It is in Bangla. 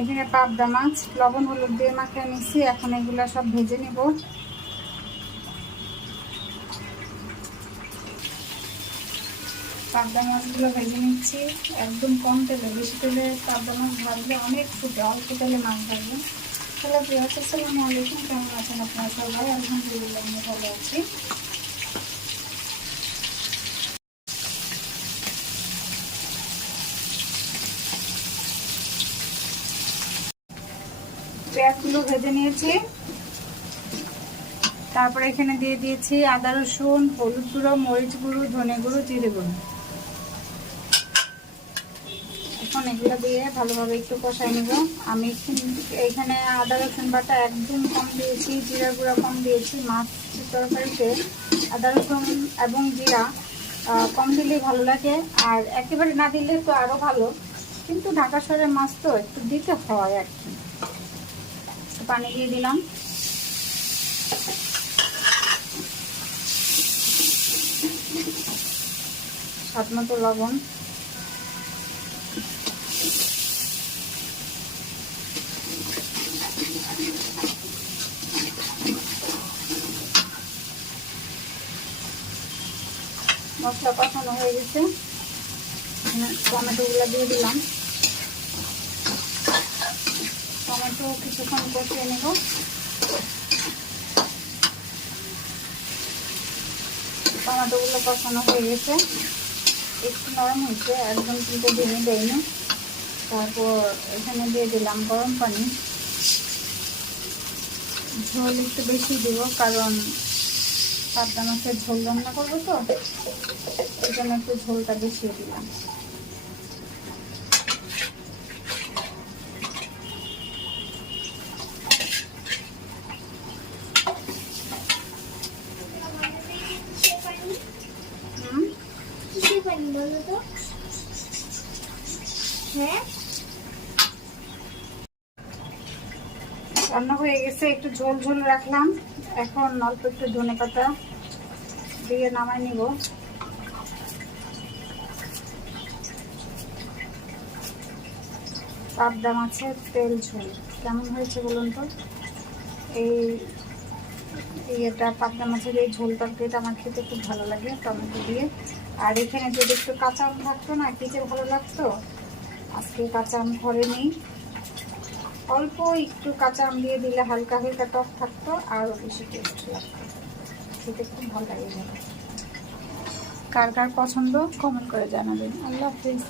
এখানে পাবদা মাছ লবণ হলুদ দিয়ে মাখিয়ে নিচ্ছি। এখন এগুলো সব ভেজে নেব। পাবদা মাছগুলো ভেজে নিচ্ছি একদম কম তেলে। বেশি তেলে পাবদা মাছ ভাজলে অনেক ফুটে, অল্প তেলে মাছ ভাজবে। তাহলে প্রিয় আসসালামু আলাইকুম, কেমন আছেন আপনারা সবাই? আলহামদুলিল্লাহ আমি ভালো আছি। পেঁয়াজগুলো ভেজে নিয়েছি। তারপরে এখানে দিয়ে দিয়েছি আদা রসুন, হলুদ গুঁড়ো, মরিচ গুঁড়ো, ধনে গুঁড়ো, জিরে গুঁড়ো। এখন এগুলো দিয়ে ভালোভাবে একটু কষাই নেব। আমি এইখানে আদা রসুন বাটা একদম কম দিয়েছি, জিরা গুঁড়া কম দিয়েছি। মাছ তরকারিতে আদা রসুন এবং জিরা কম দিলেই ভালো লাগে, আর একেবারে না দিলে তো আরও ভালো, কিন্তু ঢাকা শহরের মাছ তো একটু দিতে হয় আর কি। পানি দিয়ে দিলাম। স্বাদ মতো লবণ। মশলা কষানো হয়ে গেছে, টমেটোগুলো দিয়ে দিলাম। টমেটো কিছুক্ষণ কষিয়ে নেব। টমেটোগুলো কষানো হয়ে গেছে, একটু নরম হয়েছে, একদম কিন্তু ভেঙে দেয়নি। তারপর এখানে দিয়ে দিলাম গরম পানি। ঝোল একটু বেশি দিব, কারণ পাবদা মাছের ঝোল রান্না করবো তো, এই জন্য একটু ঝোলটা বেশি দিলাম। রান্না হয়ে গেছে, একটু ঝোল ঝোল রাখলাম। এখন অল্প একটু ধনেপাতা দিয়ে নামাই নিব। পাবদা মাছের তেল ঝোল কেমন হয়েছে বলুন তো? এটা পাবদা মাছের এই ঝোল তরকারিটা আমার খেতে খুব ভালো লাগে টমেটো দিয়ে। আর এখানে যদি একটু কাঁচা আম থাকতো না, খেতে ভালো লাগতো। আজকে কাঁচা আম ঘরে নেই, অল্প একটু কাঁচা আম দিয়ে দিলে হালকা হালকা টক থাকতো, আরও বেশি টেস্ট লাগতো, খেতে খুব ভালো লাগে। কার কার পছন্দ কমেন্ট করে জানাবেন। আল্লাহ হাফিজ।